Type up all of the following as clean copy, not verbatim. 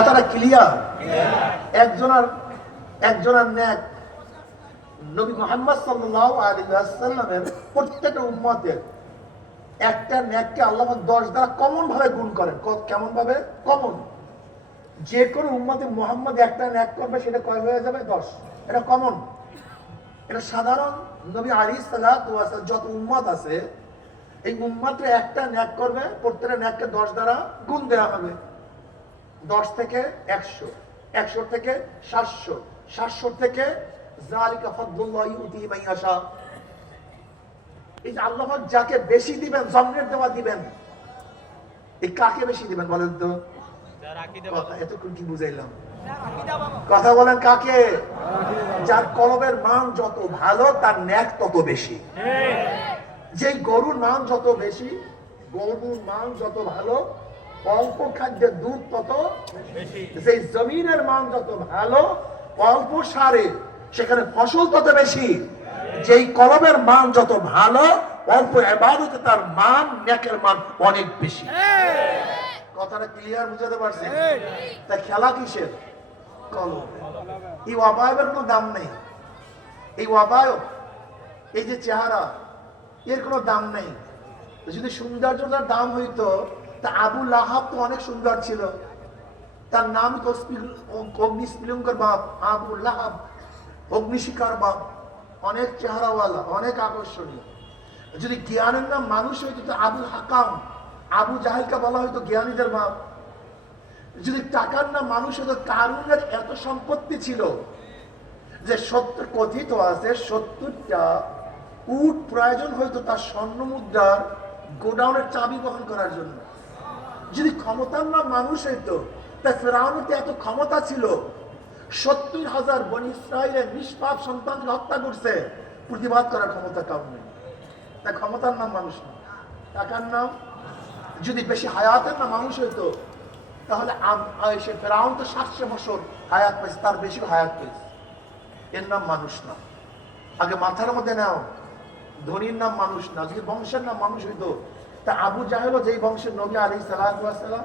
কথাটা ক্লিয়ার? একজনের ন্যাক নবী মুহাম্মদ সাল্লাল্লাহু আলাইহি ওয়াসাল্লামের প্রত্যেকটা উম্মতের একটা ন্যাককে আল্লাহ 10 দ্বারা কমন ভাবে গুণ করেন। কেমন ভাবে? কমন। যে কোনো উম্মতে মুহাম্মদ একটা ন্যাক করবে, সেটা কয় হয়ে যাবে? 10। এটা কমন, এটা সাধারণ। নবী আলাইহিস সালাতু ওয়াস সালাম যত উম্মত আছে, এই উম্মতে একটা ন্যাক করবে, প্রত্যেকটা ন্যাককে 10 দ্বারা গুণ দেওয়া হবে। 10 থেকে 100, 100 থেকে 700, 700 থেকে যালিকা ফাদলুল্লাহি ইউতিহি মান ইয়াশা। এই যে আল্লাহ যাকে বেশি দিবেন, জমনের দেওয়া দিবেন, এই কাকে বেশি দিবেন বলেন তো? এতক্ষণ কি বুঝাইলাম? কথা বলেন কাকে? যার কলবের মান যত ভালো, তার ন্যাক তত বেশি। যে গরুর মান যত বেশি, গরুর মান যত ভালো, অল্প খাদ্যের দুধ তত বেশি। যে জমিনের মান যত ভালো, অল্প সারে সেখানে ফসল তত বেশি। যেই কলবের মান যত ভালো, অল্প ইবাদতে তার মান, নেকের মান অনেক বেশি। কথাটা ক্লিয়ার বুঝাতে পারছি? তা খেলা কিসের? কলব। এই অবয়বের কোনো দাম নেই। এই অবয়ব, এই যে চেহারা, এর কোনো দাম নেই। যদি সৌন্দর্যটার দাম হইতো, তা আবু লাহাব তো অনেক সুন্দর ছিল, তার নাম তো অগ্নিস্ফুলিঙ্গের বাপ আবু লাহাব, অগ্নিশিখার বাপ, অনেক চেহারাওয়ালা, অনেক আকর্ষণীয়। যদি জ্ঞানের নাম মানুষ হইতো, তো আবুল হাকাম, আবু জাহেলকে বলা হইতো জ্ঞানীদের বাপ। যদি টাকার নাম মানুষ হইতো, কারুনের এত সম্পত্তি ছিল যে 70 কথিত আছে 70টা উট প্রয়োজন হইতো তার স্বর্ণ মুদ্রার গোডাউনের চাবি বহন করার জন্য। যদি ক্ষমতার নাম মানুষ হইতো, তা ফেরাউনের এত ক্ষমতা ছিল, 70,000 বনী ইসরাইলের নিষ্পাপ সন্তানকে হত্যা করছে, প্রতিবাদ করার ক্ষমতা কারণ নেই। তা ক্ষমতার নাম মানুষ না, টাকার নাম। যদি বেশি হায়াতের নাম মানুষ হইতো, তাহলে সে ফেরাউন তো 700 বছর হায়াত পেয়েছে, তার বেশি হায়াত পেয়েছে। এর নাম মানুষ না। আগে মাথার মধ্যে নাও, ধনীর নাম মানুষ না। যদি বংশের নাম মানুষ হইতো, তা আবু জাহেল যেই বংশের নবী আলাইহিস সালাতু ওয়াস সালাম,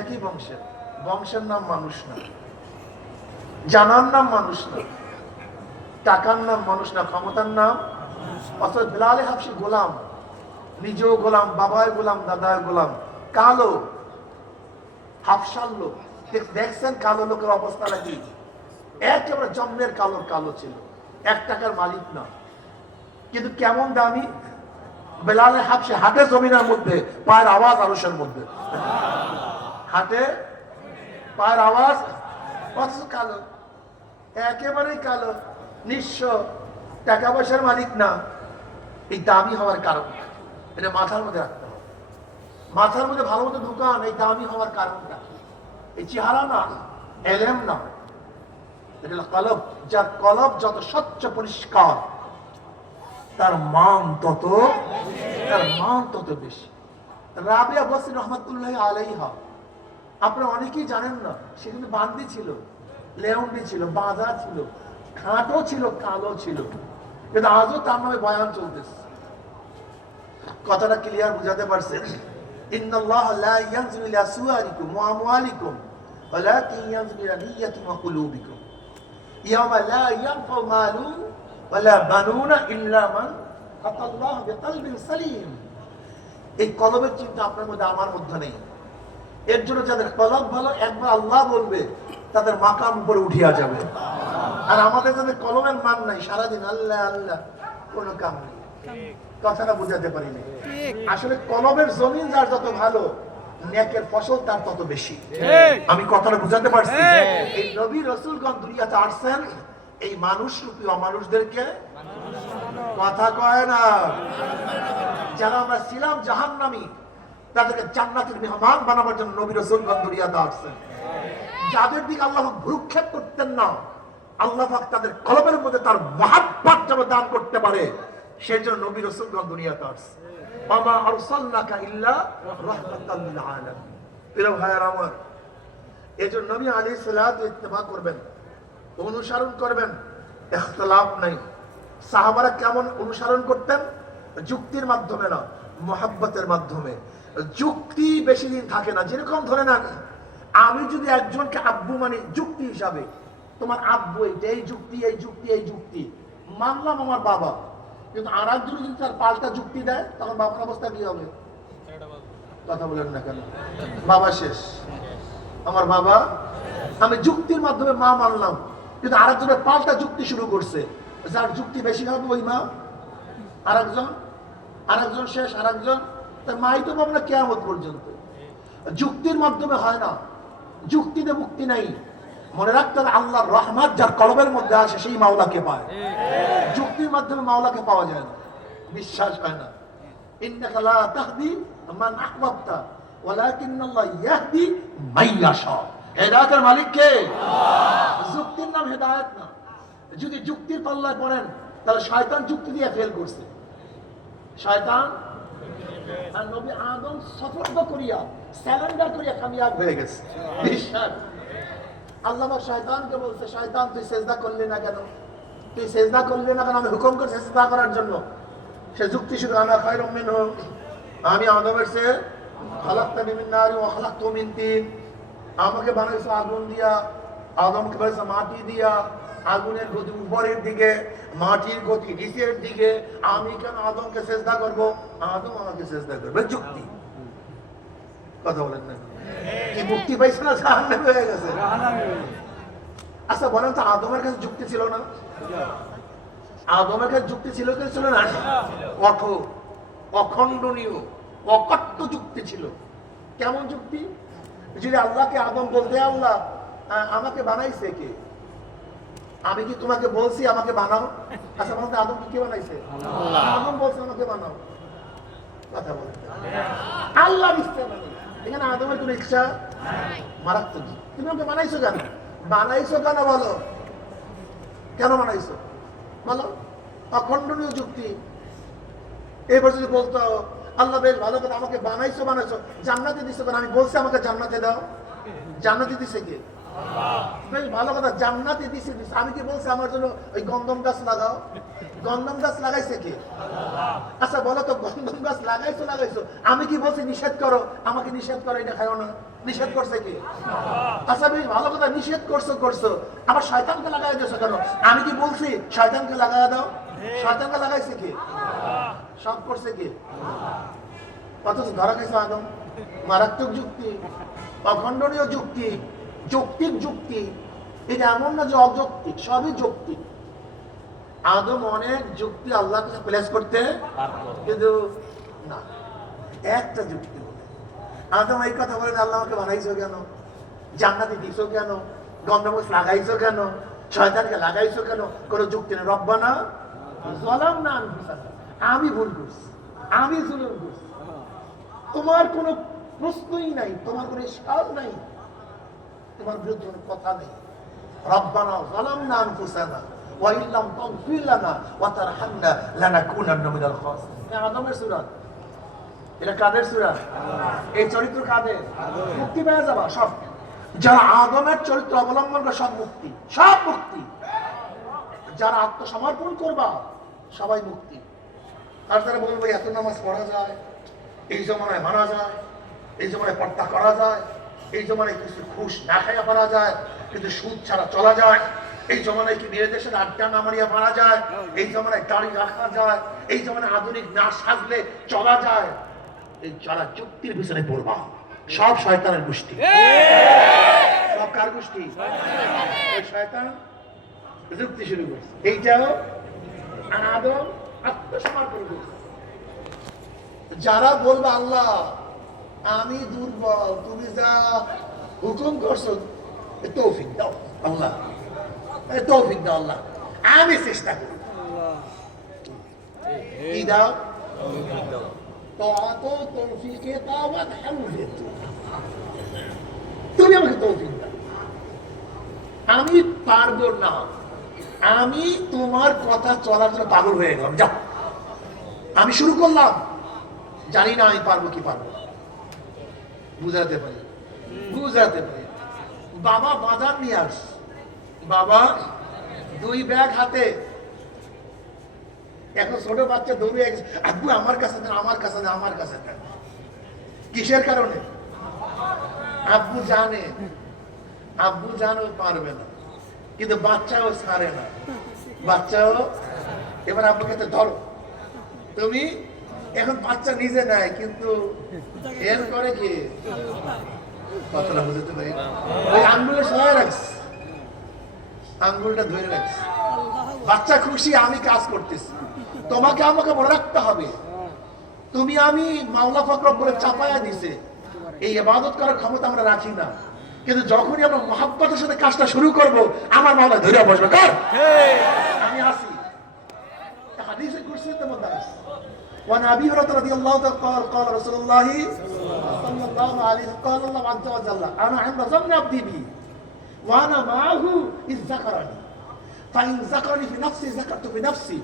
একই বংশের। বংশের নাম মানুষ না, জানার নাম মানুষ না, টাকার নাম মানুষ না, ক্ষমতার নাম। অথচ বিলাল হাবশী গোলাম, নিজেও গোলাম, বাবায় গোলাম, দাদায় গোলাম, কালো, হাফসার লোক। দেখছেন কালো লোকের অবস্থা নাকি? একেবারে জন্মের কালো কালো ছিল, 1 টাকার মালিক না, কিন্তু কেমন দামি। বেলালে হাবশী হাটে জমিনের মধ্যে, পায়ের আওয়াজ আরশের মধ্যে, হাটে পায়ের আওয়াজ, অথচ কালো, একেবারেই কালো, নিঃস্ব, টাকা পয়সার মালিক না। এই দামি হওয়ার কারণ এটা মাথার মধ্যে রাখতে হবে। মাথার মধ্যে ভালো মতো ঢুকান এই দামি হওয়ার কারণটা। এই চেহারা না, এলেম না, এটা কলব। যার কলব যত স্বচ্ছ পরিষ্কার, তার মান তত বেশি। রাবিয়া বসরি রহমাতুল্লাহি আলাইহা, আপনারা অনেকেই জানেন না, সে কিন্তু বান্দি ছিল, লেউন্ডি ছিল, বাঁধা ছিল, খাটো ছিল, কালো ছিল, কিন্তু আজও তার নামে বয়ান চলতেছে। কথাটা ক্লিয়ার বুঝাতে পারছেন? ইন্নাল্লাহ লা ইয়ানজুরু ইলা সুওয়ারিকুম ওয়া আমওয়ালিকুম ওয়ালাকিন ইয়ানজুরু ইলা নিয়্যাতিকুম ওয়া কুলুবিকুম ইয়াওমা লা ইয়ানফাউ মালুন ওয়ালা বানুনা ইল্লা মান আতাল্লাহু বিকলবিন সালিম। এই কলবের চিন্তা আপনার মধ্যে, আমার মধ্যে নেই। এর জন্য যাদের কলব ভালো, একবার আল্লাহ বলবে, তাদের মাকাম উপরে উঠিয়া যাবে। আর আমাদের যাদের কলমের মান নাই, সারাদিন আল্লাহ আল্লাহ, কোনো কাম নেই। কথাটা বুঝাতে পারিনি। আসলে কলবের জমিন যার যত ভালো, নেকের ফসল তার তত বেশি। আমি কথাটা বুঝাতে পারছি? এই নবী রাসূলগণ দুনিয়াতে আসছেন এই মানুষ রূপী অমানুষদেরকে, কথা কয় না, যারা আমরা ছিলাম জাহান্নামী, তাদেরকে জান্নাতের মেহমান বানাবার জন্য নবী রাসূলগণ দুনিয়াতে আসছেন। যাদের দিকে আল্লাহ ভ্রুক্ষেপ করতেন না, আল্লাহ পাক তাদের কলবের মধ্যে তার মহাব্বত যেন দান করতে পারে, সেই জন্য নবী রাসূলগণ দুনিয়াতে আসছে। ওয়া আরসালনাকা ইল্লা রাহমাতাল লিল আলামিন। প্রিয় ভাইরা আমার, এজন্য নবী আলাইহিস সালাতু ইত্তেবা করবেন, অনুসরণ করবেন, ইখতিলাফ নাই। সাহাবারা কেমন অনুসরণ করতেন? যুক্তির মাধ্যমে না, মুহাব্বতের মাধ্যমে। যুক্তি বেশি দিন থাকে না। যেরকম ধরে না, আমি যদি একজনকে আব্বু মানে যুক্তি হিসাবে, তোমার আব্বু এইটা, এই যুক্তি এই যুক্তি এই যুক্তি মানলাম আমার বাবা, কিন্তু আর একজন যদি তার পাল্টা যুক্তি দেয় তখন বাবার অবস্থা কি হবে? কথা বলেন না কেন? বাবা শেষ, আমার বাবা। আমি যুক্তির মাধ্যমে মা মানলাম, কিন্তু আরেকজনের পাল্টা যুক্তি শুরু করছে, যার যুক্তি বেশি হবে ওই মা। আরেকজন শেষ, আরেকজন, তার মাই তো পাবো না কিয়ামত পর্যন্ত। যুক্তির মাধ্যমে হয় না, যুক্তিতে মুক্তি নাই। মনে রাখতে হবে আল্লাহর রহমত যার কলবের মধ্যে আসে সেই মাওলাকে পায়। যুক্তির মাধ্যমে মাওলাকে পাওয়া যায় না, বিশ্বাস হয় না। ইন্নাকা লা তাহদি মান আহবাবতা ওয়ালাকিন্নাল্লাহ ইয়াহদি মান ইয়াশা। হেদায়েতের মালিক কে? আল্লাহ। যুক্তির নাম হেদায়েত না। যদি যুক্তির পাল্লায় পড়েন তাহলে শয়তান যুক্তি দিয়ে ফেল করছে। শয়তান আর নবী আদম সফল করিয়া স্যালেন্ডার করিয়া কামিয়াব হয়ে গেছে। বিশ্বাস। আল্লাহ শয়তানকে বলছে, শয়তান তুই সেজদা করলি না কেন? তুই সেজদা করলি না কেন? আমি হুকুম করছি সেজদা করার জন্য। সে যুক্তি শুরু, আনা খায়রুম মিনহু, আমি আদমের চেয়ে খালাকতানি মিন নার ওয়া খালাকতু মিন তিন, আমাকে বানাইছো আগুন দিয়া, আদমকে বানাইছো মাটি দিয়া। আগুনের গতি উপরের দিকে, মাটির গতি নিচের দিকে, আমি কেন আদমকে সেজদা করব? আদম আমাকে সেজদা করবে। যুক্তি। কথা বলেন না, কি মুক্তি পাইছে না জাহান্নামে হয়ে গেছে? আচ্ছা বলেন তো, আদমের কাছে যুক্তি ছিল না? আদমের কাছে যুক্তি ছিল কি ছিল না? কঠোর, অখণ্ডনীয়, অকট্য যুক্তি ছিল। কেমন যুক্তি? যদি আল্লাহকে আদম বলতে, আল্লাহ আমাকে বানাইছে কে? আমি কি তোমাকে বলছি আমাকে বানাও? আচ্ছা বলতে আদম কি কে বানাইছে? আদম বলছে আমাকে বানাও। কথা বলতে আল্লাহর ইচ্ছা মানে, এখানে আদমের কোন ইচ্ছা মারাত্মক। তুমি আমাকে বানাইছো কেন? বানাইছো কেন বলো? কেন বানাইছো বলো? অখণ্ডনীয় যুক্তি। এবার যদি বলতো আল্লাহ বেশ ভালো কথা, আমাকে বানাইছো জান্নাতে দিছো কেন? আমি বলছি আমাকে জান্নাতে দাও। জান্নাতে দিছে কে? বেশ ভালো কথা, জান্নাতে দিছে। আমি কি বলছি আমার জন্য ওই গন্ধম গাছ লাগাও? গন্ধম গাছ লাগাইছে কে? আচ্ছা বলো তো, গন্ধম গাছ লাগাইছো, আমি কি বলছি নিষেধ করো? আমাকে নিষেধ করো এটা খাও না, নিষেধ করছে কে? আচ্ছা বেশ ভালো কথা, নিষেধ করছো, আবার শয়তানকে লাগাই দিয়েছো কেন? আমি কি বলছি শয়তানকে লাগাই দাও? শয়তানকে লাগাইছে কে? সব করছে কে? অথচ ধরা গেছে আদম। মারাত্মক যুক্তি, অখণ্ডনীয় যুক্তি, যৌক্তিক যুক্তি। এটা এমন না যে অযৌক্তিক, সবই যৌক্তিক। আদম অনেক যুক্তি আল্লাহর কাছে প্লেস করতে, কিন্তু না, একটা যুক্তি বলে। আদম এই কথা বলেন, আল্লাহ আমাকে বানাইছো কেন? জান্নাতে দিছো কেন? গন্ধম গাছ লাগাইছো কেন? শয়তানকে লাগাইছো কেন? কোন যুক্তি নেই। রব্বানা যালামনা আনফুসানা, আমি ভুল করছি, আমি জুলুম করছি। তোমার কোনো প্রশ্নই নাই, তোমার কোনো ইশকাল নাই, তোমার বিরুদ্ধে কোনো কথা নেই। রব্বানা যালামনা আনফুসানা ওয়া ইল্লাম তাগফির লানা ওয়া তারহামনা লানাকুনান্না মিনাল খাসিরিন। আদমের সূরা। এটা কাদের সূরা? এই চরিত্র কাদের? মুক্তি পেয়ে যাবা সব। যারা আদমের চরিত্র অবলম্বন করে সব মুক্তি, সব মুক্তি। যারা আত্মসমর্পণ করবা সবাই মুক্তি। আর যারা বলবো এত নামাজ পড়া যায়, এই জমানায় মানা যায়, এই জমানায় পর্দা করা যায়, এই জমানায় কিছু ঘুষ না খাইয়া পারা যায়, কিন্তু সুদ ছাড়া চলা যায়, এই জমানায় কি মেয়ে দেশের আড্ডা না মারিয়া মারা যায়, এই জমানায় দাড়ি রাখা যায়, এই জমানায় আধুনিক না সাজলে চলা যায়, এই যারা যুক্তির পিছনে পড়বা সব শয়তানের গোষ্ঠী। সব কার গোষ্ঠী? শয়তান যুক্তি শুরু করছে। এইটাও আদম আত্মসমর্পণ করছে। যারা বলবে আল্লাহ আমি দুর্বল, তুমি যা হুকুম করছো তৌফিক দাও আল্লাহ, তৌফিক দাও আল্লাহ, আমি চেষ্টা করি, কি দাও? তুমি আমাকে তৌফিক দাও, আমি পারবো না, আমি তোমার কথা চলার জন্য পাগল হয়ে গেলাম, যাও আমি শুরু করলাম, জানি না আমি পারবো কি পারবো। বুঝাতে পারি। বাবা বাজার নিয়ে আস, বাবা 2 ব্যাগ হাতে, এখন ছোট বাচ্চা দৌড়ে গেছে, আব্বু আমার কাছে দেন, আমার কাছে দেন, আমার কাছে দেন। কিসের কারণে? আব্বু জানে, আব্বু জানে ও পারবে না, কিন্তু বাচ্চাও ছাড়ে না, বাচ্চাও। এবার আব্বুকে তো ধরো তুমি, এখন বাচ্চা নিজে নেয় কিন্তু হেল্প করে কি? কথাটা বুঝতে পারি, ওই আঙ্গুলে সহায় রাখছে, আঙ্গুলটা ধরে রাখছে, বাচ্চা খুশি আমি কাজ করতেছি। তোমাকে আমাকে মনে রাখতে হবে, তুমি আমি মাওলা ফকর বলে চাপায়া দিছে, এই ইবাদত করার ক্ষমতা আমরা রাখি না, কিন্তু যখনই আমরা মহাব্বতের সাথে কাজটা শুরু করব, আমার মাওলা ধরে বসবে, কার আমি আসি। হাদিসে কুরসিতে মধ্যে আছে, وعن ابي هريره رضي الله عنه قال قال رسول الله صلى الله عليه وسلم قال الله عز وجل انا عند ظن عبدي بي وانا معه اذ ذكرني فان ذكرني في نفسي ذكرت في نفسي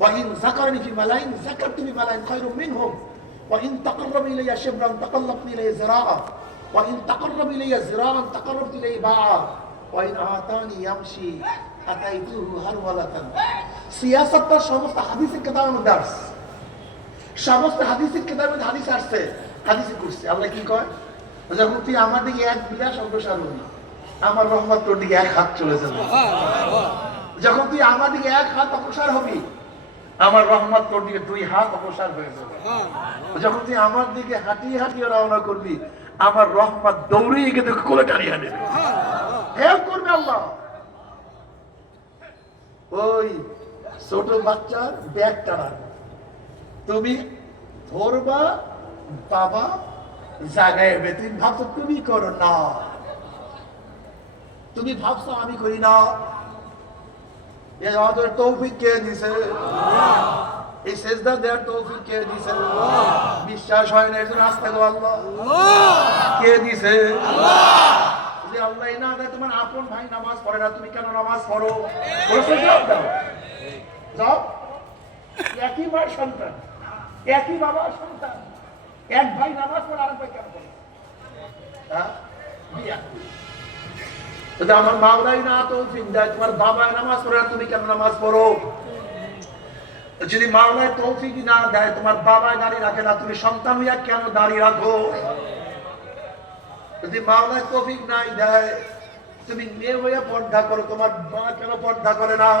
وان ذكرني في ملأ ذكرت في ملأ خير منهم وان تقرب الي شبرا تقربت اليه ذراعا وان تقرب الي ذراعا تقربت اليه باعا وان اعطاني يمشي اتيته هرولة। সিয়াসাতটা সমস্ত হাদিসের কিতাবের মধ্যে আছে, সমস্ত হাদিসের কিতাবের মধ্যে হাদিস আসছে, হাদিসে করছে আল্লাহ কি কয়, যখন তুই আমার দিকে এক বিলাস অগ্রসর হবি, আমার রহমত তোর দিকে এক হাত চলে যাবে। যখন তুই আমার দিকে এক হাত অগ্রসর হবি, আমার রহমত তোর দিকে দুই হাত অগ্রসর হয়ে যাবে। যখন তুই আমার দিকে হাঁটিয়ে হাঁটিয়ে রওনা করবি, আমার রহমত দৌড়িয়ে গিয়ে তোকে কোলে টানিয়ে নেবে, হেল্প করবে আল্লাহ। ওই ছোট বাচ্চার ব্যাগ টানা, তুমি ধরবা, বাবা জাগাইবে, তুমি ভাবছো তুমি করো না, তুমি ভাবছো আমি করি না। এই আমাদের তৌফিক কে দিছে? এই সেজদা দেওয়ার তৌফিক কে দিছে? বিশ্বাস হয় না, একজন আস্তে গো আল্লাহ কে দিছে? যে আল্লাহ না দেয়, তোমার আপন ভাই নামাজ পড়ে না, তুমি কেন নামাজ পড়ো? যাও, একই মায়ের সন্তান, একই বাবার সন্তান, এক ভাই নামাজ পড়ে আরেক ভাই কেন পড়ে? আমার মাওলাই না তৌফিক দেয়, তোমার বাবা নামাজ পড়ে না, তুমি কেন নামাজ পড়ো? যদি মাওলাই তৌফিক না দেয়, তোমার বাবা দাঁড়িয়ে রাখে না, তুমি সন্তান হইয়া কেন দাঁড়িয়ে রাখো? যদি মাওলাই তৌফিক নাই দেয়, তুমি মেয়ে হইয়া পর্দা করো, তোমার মা কেন পর্দা করে না?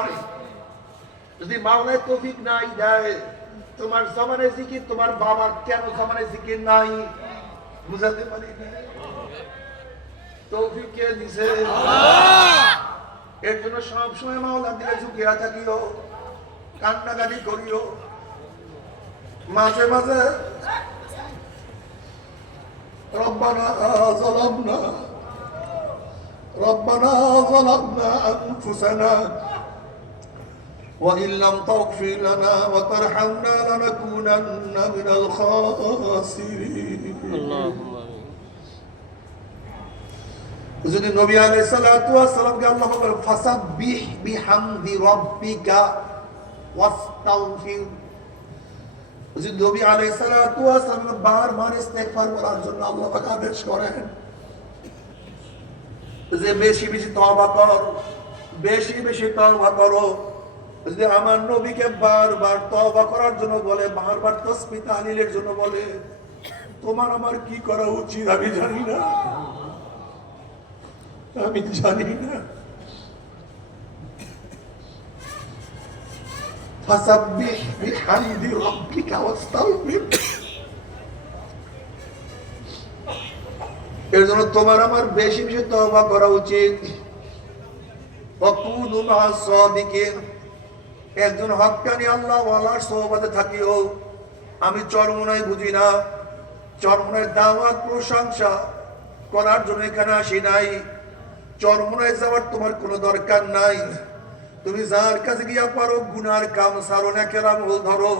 যদি মাওলাই তৌফিক নাই দেয়, তোমার জমানে জিকির, তোমার বাবার কেন জমানে জিকির নাই? বুঝাতে পারি না, তৌফিক কে দিছে? এর জন্য সবসময় মাওলার দিকে ঝুঁকিয়া থাকিও, কান্নাকাটি করিও, মাঝে মাঝে রব্বানা যালামনা আনফুসানা وإن لم تغفر لنا وترحمنا لنكونن من الخاسرين। যদি নবী আলাইহিস সালাতু ওয়াস সালামকে আল্লাহ বলেন ফাসাব্বিহ বিহামদি রাব্বিকা ওয়াস্তাগফির, যদি নবী আলাইহিস সালাতু ওয়াস সালাম বারবার ইস্তিগফার করার জন্য আল্লাহ পাক আদেশ করেন যে বেশি বেশি তওবা কর, বেশি বেশি তওবা করো। যদি আমার নবীকে বারবার তওবা করার জন্য বলে, বারবার তাসবিহ তাহলিলের জন্য বলে, তোমার আমার কি করা উচিত আমি জানি না, আমি জানি না। ফাসাব্বিহ বিহামদি রাব্বিকা ওয়াস্তাগফির, এর জন্য তোমার আমার বেশি বেশি তওবা করা উচিত। ওয়াকুনু মা'আস সাদিকিন, একজন হক্কানি আল্লাহ ওয়ালার সোহবতে থাকিও। আমি চরমোনাই বুঝি না, চরমোনাই দাওয়াত প্রশংসা করার জন্য এখানে আসি নাই, চরমোনাই যাওয়ার তোমার কোনো দরকার নাই। তুমি যার কাছে গিয়া পারো গুনার কাম সারো না, কেরাম ধরো,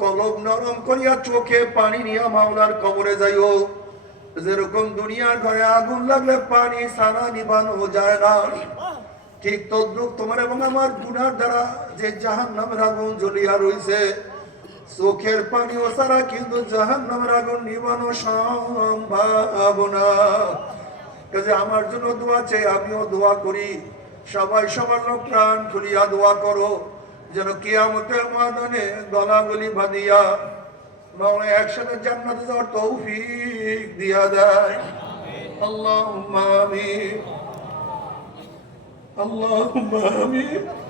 কলব নরম করিয়া চোখে পানি নিয়া মাওলার কবরে যাইও। যেরকম দুনিয়ার ঘরে আগুন লাগলে পানি সারা নিবানো যায় না, ঠিক তদ্রুপ তোমার এবং আমার গুনার দ্বারা যে জাহান্নামের আগুন জ্বলিয়া রইছে, চোখের পানি ও সারা কিন্তু জাহান্নামের আগুন নিবানো সম্ভব না। কাজে আমার জন্য দোয়া চাই, আমিও দোয়া করি, সবাই সবার লোক প্রাণ খুলিয়া দোয়া করো, যেন কিয়ামতের ময়দানে গলাগলি বাঁধিয়া মাওলা একসাথে জান্নাতে যাওয়ার তৌফিক দিয়া দেয়। আল্লাহুম্মা আমিন আল্লাহুম্মা আমিন